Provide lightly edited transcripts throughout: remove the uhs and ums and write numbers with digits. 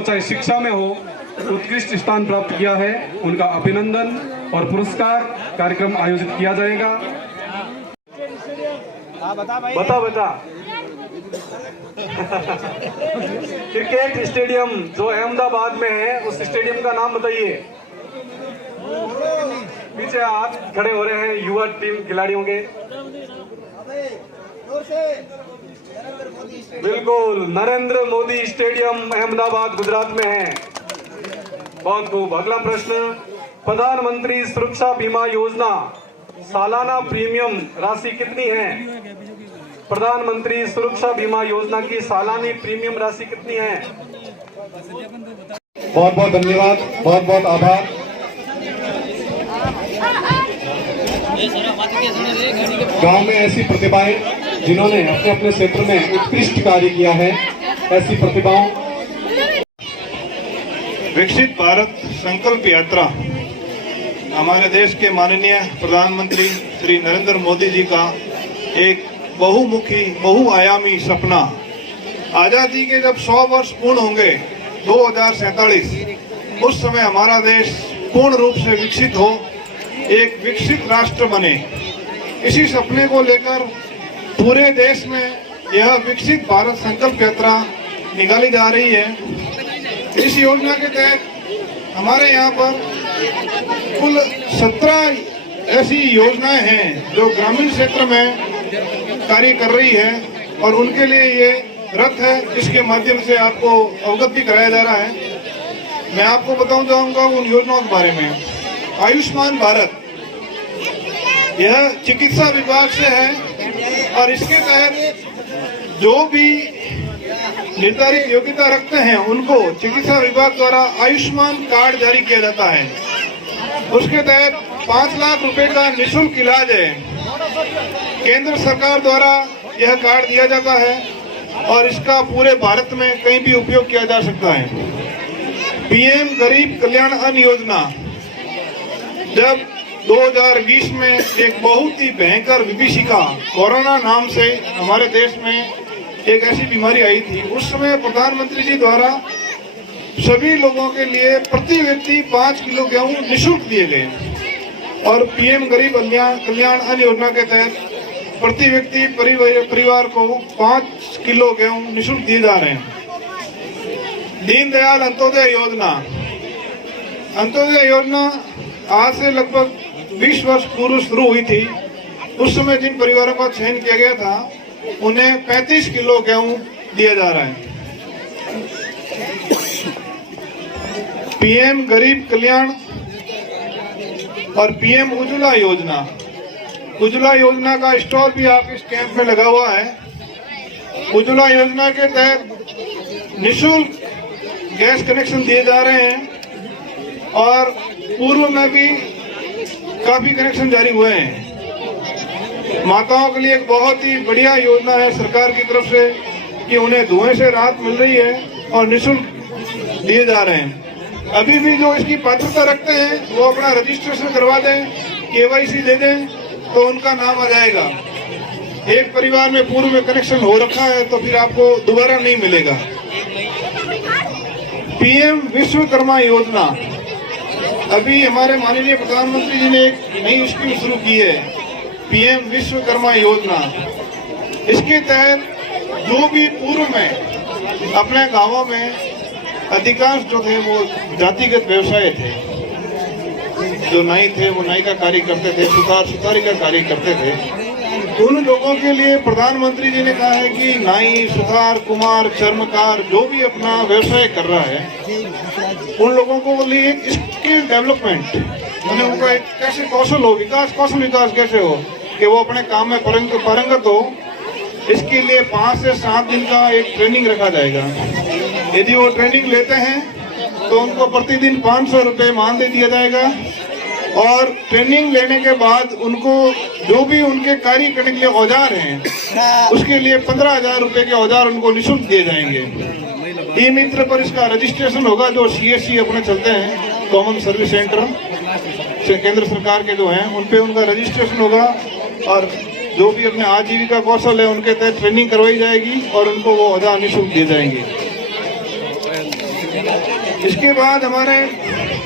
हो चाहे शिक्षा में हो उत्कृष्ट स्थान प्राप्त किया है, उनका अभिनंदन और पुरस्कार कार्यक्रम आयोजित किया जाएगा। बता क्रिकेट स्टेडियम जो अहमदाबाद में है, उस स्टेडियम का नाम बताइए। पीछे हाथ खड़े हो रहे हैं युवा टीम खिलाड़ियों के। बिल्कुल, नरेंद्र मोदी स्टेडियम अहमदाबाद गुजरात में है। बहुत खूब। अगला प्रश्न, प्रधानमंत्री सुरक्षा बीमा योजना सालाना प्रीमियम राशि कितनी है? प्रधानमंत्री सुरक्षा बीमा योजना की सालानी प्रीमियम राशि कितनी है? बहुत बहुत धन्यवाद, बहुत बहुत आभार। गांव में ऐसी प्रतिभाएं जिन्होंने अपने अपने क्षेत्र में उत्कृष्ट कार्य किया है, ऐसी प्रतिभाओं। विकसित भारत संकल्प यात्रा हमारे देश के माननीय प्रधानमंत्री श्री नरेंद्र मोदी जी का एक बहुमुखी बहुआयामी सपना। आजादी के जब 100 वर्ष पूर्ण होंगे 2047, उस समय हमारा देश पूर्ण रूप से विकसित हो, एक विकसित राष्ट्र बने। इसी सपने को लेकर पूरे देश में यह विकसित भारत संकल्प यात्रा निकाली जा रही है। इस योजना के तहत हमारे यहाँ पर कुल 17 ऐसी योजनाएं हैं जो ग्रामीण क्षेत्र में कार्य कर रही है, और उनके लिए ये रथ है जिसके माध्यम से आपको अवगत भी कराया जा रहा है। मैं आपको बताऊं चाहूंगा उन योजनाओं के बारे में। आयुष्मान भारत, यह चिकित्सा विभाग से है और इसके तहत जो भी निर्धारित योग्यता रखते हैं उनको चिकित्सा विभाग द्वारा आयुष्मान कार्ड जारी किया जाता है। उसके तहत 5 लाख रुपए का निःशुल्क इलाज है। केंद्र सरकार द्वारा यह कार्ड दिया जाता है और इसका पूरे भारत में कहीं भी उपयोग किया जा सकता है। पीएम गरीब कल्याण अन्न योजना, जब 2020 में एक बहुत ही भयंकर विभीषिका कोरोना नाम से हमारे देश में एक ऐसी बीमारी आई थी, उस समय प्रधानमंत्री जी द्वारा सभी लोगों के लिए प्रति व्यक्ति 5 किलो गेहूं निःशुल्क दिए गए, और पीएम गरीब कल्याण अन्न योजना के तहत प्रति व्यक्ति परिवार को 5 किलो गेहूं निःशुल्क दिए जा रहे हैं। दीनदयाल अंत्योदय योजना, अंत्योदय योजना आज से लगभग 20 वर्ष पूर्व शुरू हुई थी। उस समय जिन परिवारों का चयन किया गया था उन्हें 35 किलो गेहूं दिया जा रहा है। पीएम गरीब कल्याण और पीएम उज्ज्वला योजना, उज्ज्वला योजना का स्टॉल भी आप इस कैंप में लगा हुआ है। उज्ज्वला योजना के तहत निःशुल्क गैस कनेक्शन दिए जा रहे हैं और पूर्व में भी काफी कनेक्शन जारी हुए हैं। माताओं के लिए एक बहुत ही बढ़िया योजना है सरकार की तरफ से कि उन्हें धुएं से राहत मिल रही है और निःशुल्क दिए जा रहे हैं। अभी भी जो इसकी पात्रता रखते हैं वो अपना रजिस्ट्रेशन करवा दें, केवाईसी दे दें तो उनका नाम आ जाएगा। एक परिवार में पूर्व में कनेक्शन हो रखा है तो फिर आपको दोबारा नहीं मिलेगा। पीएम विश्वकर्मा योजना, अभी हमारे माननीय प्रधानमंत्री जी ने एक नई स्कीम शुरू की है, पीएम विश्वकर्मा योजना। इसके तहत जो भी पूर्व में अपने गांवों में अधिकांश जो थे वो जातिगत व्यवसाय थे, जो नाई थे वो नाई का कार्य करते थे, सुतारी का कार्य करते थे, उन लोगों के लिए प्रधानमंत्री जी ने कहा है कि नाई, सुतार, कुमार, चर्मकार जो भी अपना व्यवसाय कर रहा है उन लोगों को लिए स्किल डेवलपमेंट, उन्हें उनका एक कैसे कौशल विकास कैसे हो कि वो अपने काम में पारंगत हो, इसके लिए 5 से 7 दिन का एक ट्रेनिंग रखा जाएगा। यदि वो ट्रेनिंग लेते हैं तो उनको प्रतिदिन 500 रुपये मानदेय दिया जाएगा, और ट्रेनिंग लेने के बाद उनको जो भी उनके कार्य करने के लिए औजार हैं उसके लिए 15,000 रुपये के औजार उनको निःशुल्क दिए जाएंगे। ई मित्र पर इसका रजिस्ट्रेशन होगा, जो CSC अपने चलते हैं, कॉमन सर्विस सेंटर से केंद्र सरकार के जो हैं उन पे उनका रजिस्ट्रेशन होगा, और जो भी अपने आजीविका कौशल है उनके तहत ट्रेनिंग करवाई जाएगी और उनको वो औजार निःशुल्क दिए जाएंगे। इसके बाद हमारे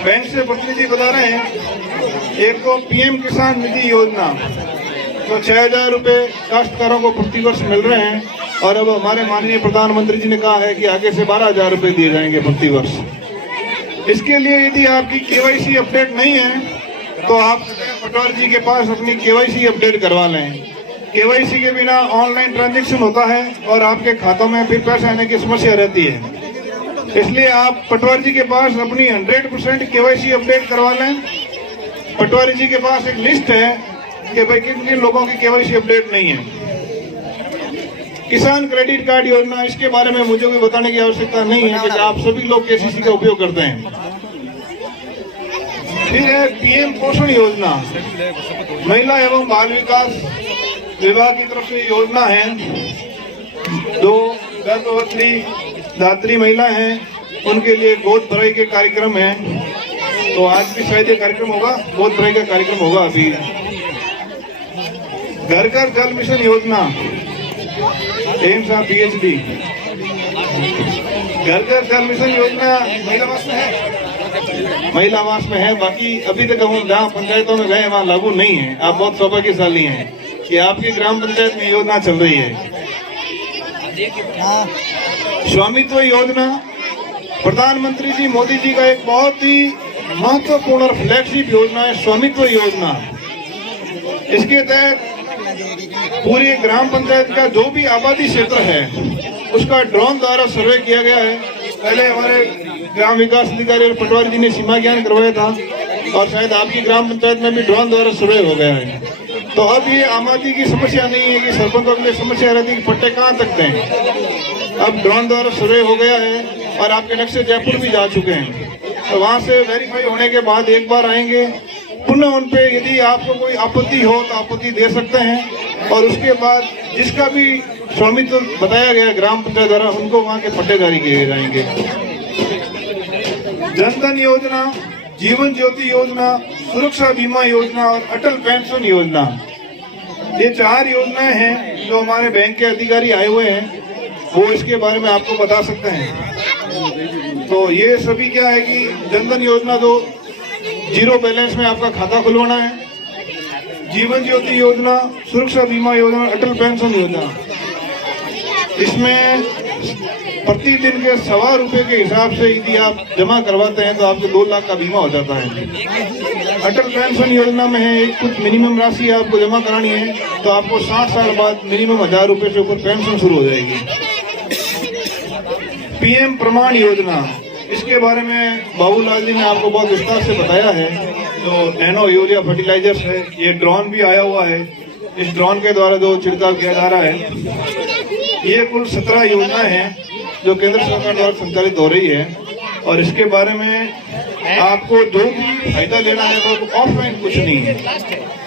बैंक से प्रतिनिधि बता रहे हैं, एक तो पीएम किसान निधि योजना, तो 6,000 रुपए काश्तकारों को प्रतिवर्ष मिल रहे हैं, और अब हमारे माननीय प्रधानमंत्री जी ने कहा है कि आगे से 12,000 रुपए दिए जाएंगे प्रतिवर्ष। इसके लिए यदि आपकी केवाईसी अपडेट नहीं है तो आप पटवारी जी के पास अपनी केवाईसी अपडेट करवा लें। केवाईसी के बिना ऑनलाइन ट्रांजैक्शन होता है और आपके खातों में फिर पैसे आने की समस्या रहती है, इसलिए आप पटवारी जी के पास अपनी 100% केवाईसी अपडेट करवा लें। पटवारी जी के पास एक लिस्ट है कि भाई किन किन लोगों की केवाईसी अपडेट नहीं है। किसान क्रेडिट कार्ड योजना, इसके बारे में मुझे कोई बताने की आवश्यकता नहीं है कि आप सभी लोग केसीसी का उपयोग करते हैं। फिर है पीएम पोषण योजना, महिला एवं बाल विकास विभाग की तरफ से योजना है। जो गर्भवती धात्री महिला हैं उनके लिए गोद भराई के कार्यक्रम है, तो आज भी शायद ये कार्यक्रम होगा, गोद भराई का कार्यक्रम होगा अभी। घर घर जल मिशन योजना, एम्स ऑफ PhD, घर घर जल मिशन योजना महिला आवास में है, महिला आवास में है। बाकी अभी तक हम जहाँ पंचायतों में गए वहाँ लागू नहीं है। आप बहुत सौभाग्यशाली हैं कि आपकी ग्राम पंचायत में योजना चल रही है। स्वामित्व योजना, प्रधानमंत्री जी मोदी जी का एक बहुत ही महत्वपूर्ण और फ्लैगशिप योजना है स्वामित्व योजना। इसके तहत पूरी ग्राम पंचायत का जो भी आबादी क्षेत्र है उसका ड्रोन द्वारा सर्वे किया गया है। पहले हमारे ग्राम विकास अधिकारी और पटवारी जी ने सीमा ज्ञान करवाया था, और शायद आपकी ग्राम पंचायत में भी ड्रोन द्वारा सर्वे हो गया है। तो अब ये आबादी की समस्या नहीं है कि सरपंचों के लिए समस्या रहती है कि पट्टे कहाँ तक दें। अब ड्रोन द्वारा सर्वे हो गया है और आपके नक्शे जयपुर भी जा चुके हैं, तो वहाँ से वेरीफाई होने के बाद एक बार आएंगे, पुनः उन पे यदि आपको कोई आपत्ति हो तो आपत्ति दे सकते हैं, और उसके बाद जिसका भी स्वामित्व बताया गया ग्राम पंचायत द्वारा उनको वहाँ के पट्टे जारी किए जाएंगे। जनधन योजना, जीवन ज्योति योजना, सुरक्षा बीमा योजना और अटल पेंशन योजना, ये 4 योजनाएं हैं जो हमारे बैंक के अधिकारी आए हुए हैं, वो इसके बारे में आपको बता सकते हैं। तो ये सभी क्या है कि जनधन योजना जो 0 बैलेंस में आपका खाता खुलवाना है, जीवन ज्योति योजना, सुरक्षा बीमा योजना, अटल पेंशन योजना, इसमें प्रतिदिन के 1.25 रुपए के हिसाब से यदि आप जमा करवाते हैं तो आपको 2 लाख का बीमा हो जाता है। अटल पेंशन योजना में है एक कुछ मिनिमम राशि आपको जमा करानी है, तो आपको 60 साल बाद मिनिमम 1000 रुपए से ऊपर पेंशन शुरू हो जाएगी। पीएम प्रमाण योजना, इसके बारे में बाबूलाल जी ने आपको बहुत विस्तार से बताया है। जो नैनो यूरिया फर्टिलाइजर्स है, ये ड्रोन भी आया हुआ है, इस ड्रोन के द्वारा जो छिड़काव किया जा रहा है, ये कुल 17 योजनाएं हैं जो केंद्र सरकार द्वारा संचालित हो रही है। और इसके बारे में आपको जो भी फायदा लेना है तो ऑफलाइन कुछ नहीं है,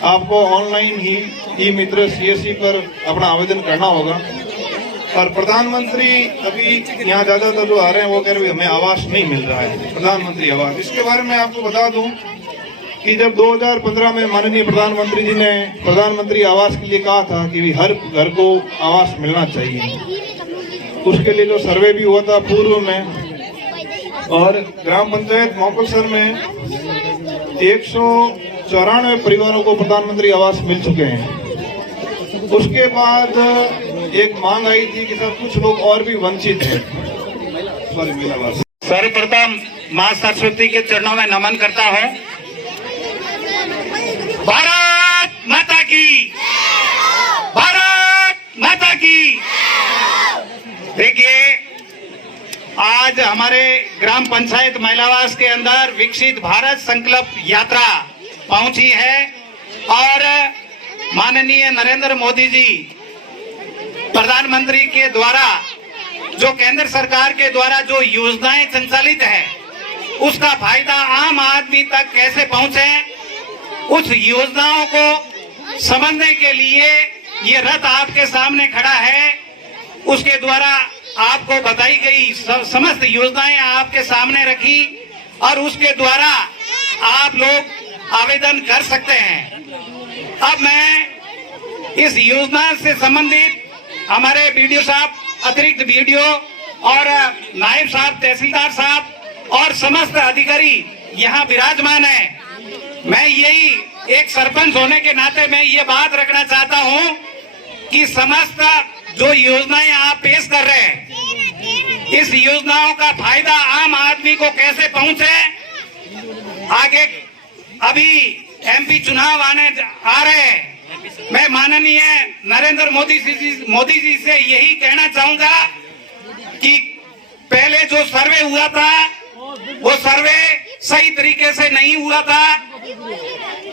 आपको ऑनलाइन ही ई-मित्र CSC पर अपना आवेदन करना होगा। और प्रधानमंत्री अभी यहाँ ज्यादातर जो आ रहे हैं वो कह रहे हैं हमें आवास नहीं मिल रहा है, प्रधानमंत्री आवास। इसके बारे में आपको बता दूं कि जब 2015 में माननीय प्रधानमंत्री जी ने प्रधानमंत्री आवास के लिए कहा था कि हर घर को आवास मिलना चाहिए, उसके लिए जो सर्वे भी हुआ था पूर्व में, और ग्राम पंचायत मोकलसर में 194 परिवारों को प्रधानमंत्री आवास मिल चुके हैं। उसके बाद एक मांग आई थी कि सब कुछ लोग और भी वंचित हैं। सर्वप्रथम माँ सरस्वती के चरणों में नमन करता हूँ। भारत माता की, भारत माता की। देखिए, आज हमारे ग्राम पंचायत महिलावास के अंदर विकसित भारत संकल्प यात्रा पहुंची है, और माननीय नरेंद्र मोदी जी प्रधानमंत्री के द्वारा जो केंद्र सरकार के द्वारा जो योजनाएं संचालित है उसका फायदा आम आदमी तक कैसे पहुंचे, उस योजनाओं को समझने के लिए ये रथ आपके सामने खड़ा है। उसके द्वारा आपको बताई गई समस्त योजनाएं आपके सामने रखी, और उसके द्वारा आप लोग आवेदन कर सकते हैं। अब मैं इस योजना से संबंधित हमारे BDO साहब, अतिरिक्त BDO और नायब साहब, तहसीलदार साहब और समस्त अधिकारी यहाँ विराजमान है। मैं यही एक सरपंच होने के नाते मैं ये बात रखना चाहता हूँ कि समस्त जो योजनाएं आप पेश कर रहे हैं, इस योजनाओं का फायदा आम आदमी को कैसे पहुंचे। आगे अभी एमपी चुनाव आ रहे हैं। मैं माननीय नरेंद्र मोदी जी से यही कहना चाहूंगा कि पहले जो सर्वे हुआ था वो सर्वे सही तरीके से नहीं हुआ था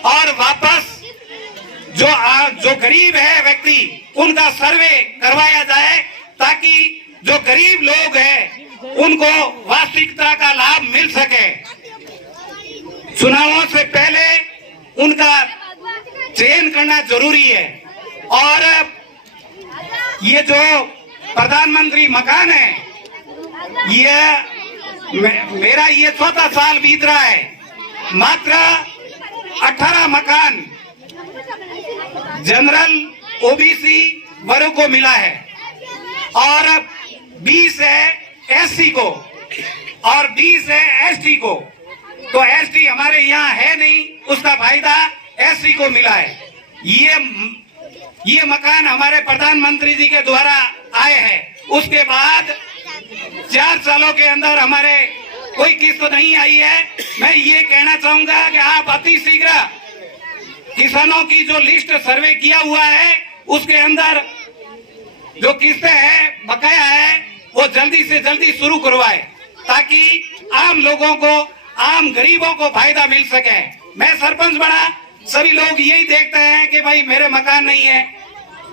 और वापस जो गरीब है व्यक्ति उनका सर्वे करवाया जाए ताकि जो गरीब लोग हैं उनको वास्तविकता का लाभ मिल सके। चुनावों से पहले उनका चयन करना जरूरी है। और ये जो प्रधानमंत्री मकान है, ये मेरा ये चौथा साल बीत रहा है, मात्र 18 मकान जनरल ओबीसी वर्ग को मिला है और 20 है एससी को और 20 है एसटी को। तो एसटी हमारे यहाँ है नहीं, उसका फायदा एससी को मिला है। ये मकान हमारे प्रधानमंत्री जी के द्वारा आए हैं। उसके बाद 4 सालों के अंदर हमारे कोई किस्त नहीं आई है। मैं ये कहना चाहूंगा कि आप अति शीघ्र किसानों की जो लिस्ट सर्वे किया हुआ है उसके अंदर जो किस्तें हैं बकाया है वो जल्दी से जल्दी शुरू करवाए ताकि आम लोगों को, आम गरीबों को फायदा मिल सके। मैं सरपंच बना, सभी लोग यही देखते हैं कि भाई मेरे मकान नहीं है,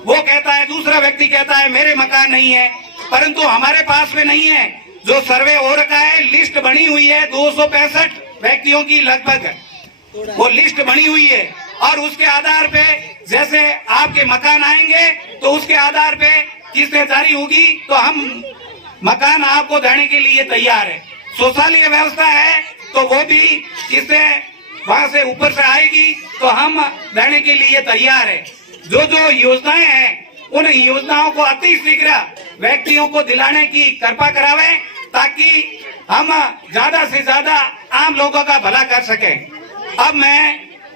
वो कहता है, दूसरा व्यक्ति कहता है मेरे मकान नहीं है, परंतु हमारे पास में नहीं है। जो सर्वे हो रखा है, लिस्ट बनी हुई है 265 व्यक्तियों की लगभग, वो लिस्ट बनी हुई है और उसके आधार पे जैसे आपके मकान आएंगे तो उसके आधार पे किस्तें जारी होगी तो हम मकान आपको देने के लिए तैयार है। शौचालय व्यवस्था है तो वो भी किस्तें वहां से ऊपर से आएगी तो हम देने के लिए तैयार है। जो जो योजनाएं हैं उन योजनाओं को अति शीघ्र व्यक्तियों को दिलाने की कृपा करावे ताकि हम ज्यादा से ज्यादा आम लोगों का भला कर सके। अब मैं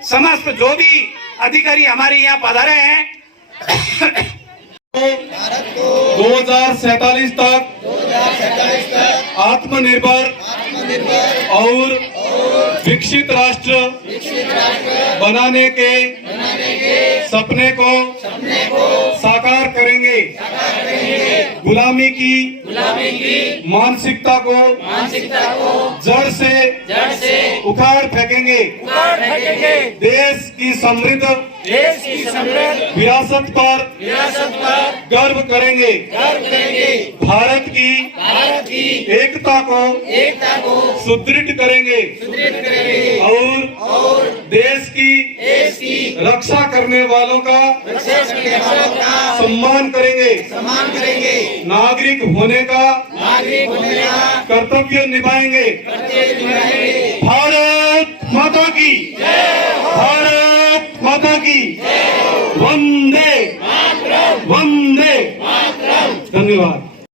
समस्त जो भी अधिकारी हमारे यहाँ पधारे हैं 2047 तक आत्मनिर्भर और विकसित राष्ट्र बनाने के सपने को साकार करेंगे। गुलामी की मानसिकता को जड़ से उखाड़ फेंकेंगे। देश की समृद्ध विरासत पर गर्व करेंगे। भारत की एकता को सुदृढ़ करेंगे और देश की रक्षा करने वालों का सम्मान करेंगे। नागरिक होने का कर्तव्य निभाएंगे। भारत माता की, भारत माता की, वंदे वंदे। धन्यवाद।